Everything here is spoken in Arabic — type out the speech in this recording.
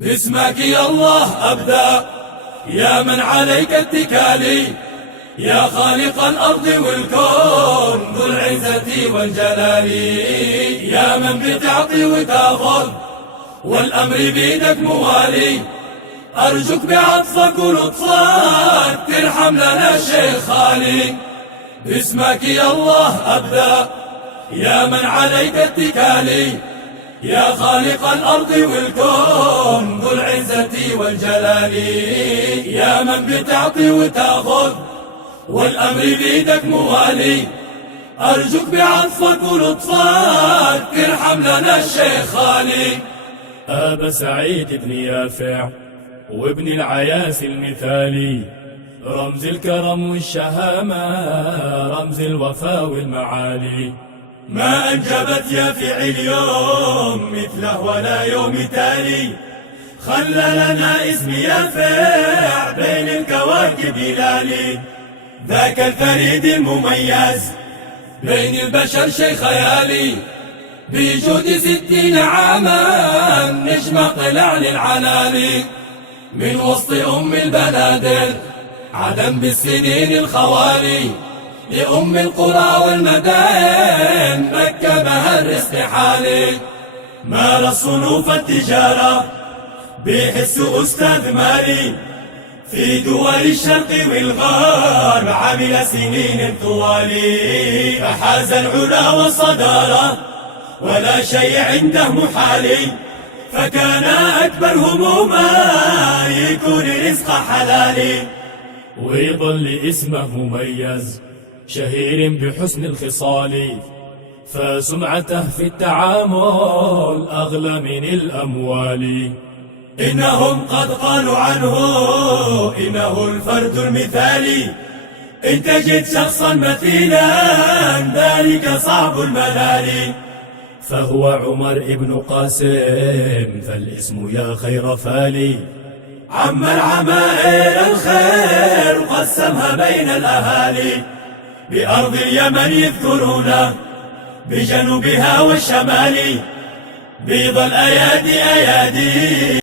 باسمك يا الله أبدأ، يا من عليك اتكالي، يا خالق الأرض والكون ذو العزة والجلال، يا من بتعطي وتاخذ والأمر بيدك موالي، أرجوك بعطفك ولطفك ترحم لنا الشيخ خالي. باسمك يا الله أبدأ، يا من عليك اتكالي، يا خالق الأرض والكون ذو العزة والجلال، يا من بتعطي وتاخذ والأمر بيدك موالي، أرجوك بعطفك ولطفك ترحم لنا الشيخ خالي. أبا سعيد بن يافع وابن العياس المثالي، رمز الكرم والشهامة، رمز الوفاء والمعالي. ما أنجبت يافع اليوم مثله ولا يوم تالي، خلى لنا اسم يافع بين الكواكب لالي، ذاك الفريد المميز بين البشر شيء خيالي، بجود 60 عاما نجم طلع للعلالي، من وسط أم البنادر عدم بالسنين الخوالي، لأم القرى والمدائن مكة بها الرزق حالي، مال صنوف التجارة بحس أستاذ مالي، في دول الشرق والغرب عمل سنين طوالي، فحاز العلا والصدارة ولا شيء عنده محالي، فكان أكبر همومه يكون رزق حلالي، ويظل اسمه مميز شهير بحسن الخصال، فسمعته في التعامل أغلى من الأموال. إنهم قد قالوا عنه إنه الفرد المثالي، إن تجد شخصا مثيلا ذلك صعب المنال، فهو عمر ابن قاسم فالاسم يا خير فالي، عم العمائر الخير قسمها بين الأهالي، بأرض اليمن يذكرونه بجنوبها والشمال، بيض الأيادي أيادي.